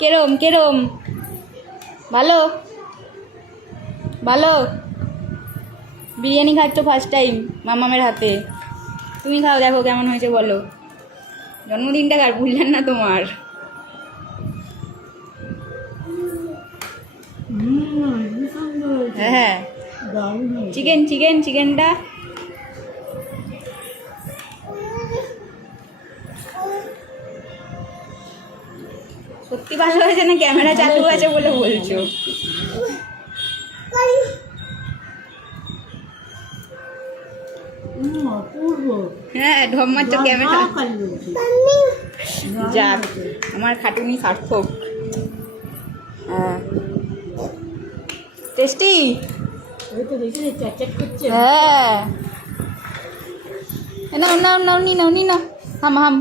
কেরম কেরম? ভালো ভালো। বিরিয়ানি খাচ্ছ ফার্স্ট টাইম মামামের হাতে। তুমি খাও, দেখো কেমন হয়েছে বলো। জন্মদিনটা কার ভুললেন না তোমার? হ্যাঁ চিকেন চিকেন চিকেনটা সত্যি ভালো হয়েছে না ক্যামেরা চালু আছে বলে বলছো? হ্যাঁ ঢপ মারছো ক্যামেরা। যাক আমার খাটুনি সার্থক। হ্যাঁ টেস্টি। হ্যাঁ নাও নাও নাও নি নাও নি না হাম হাম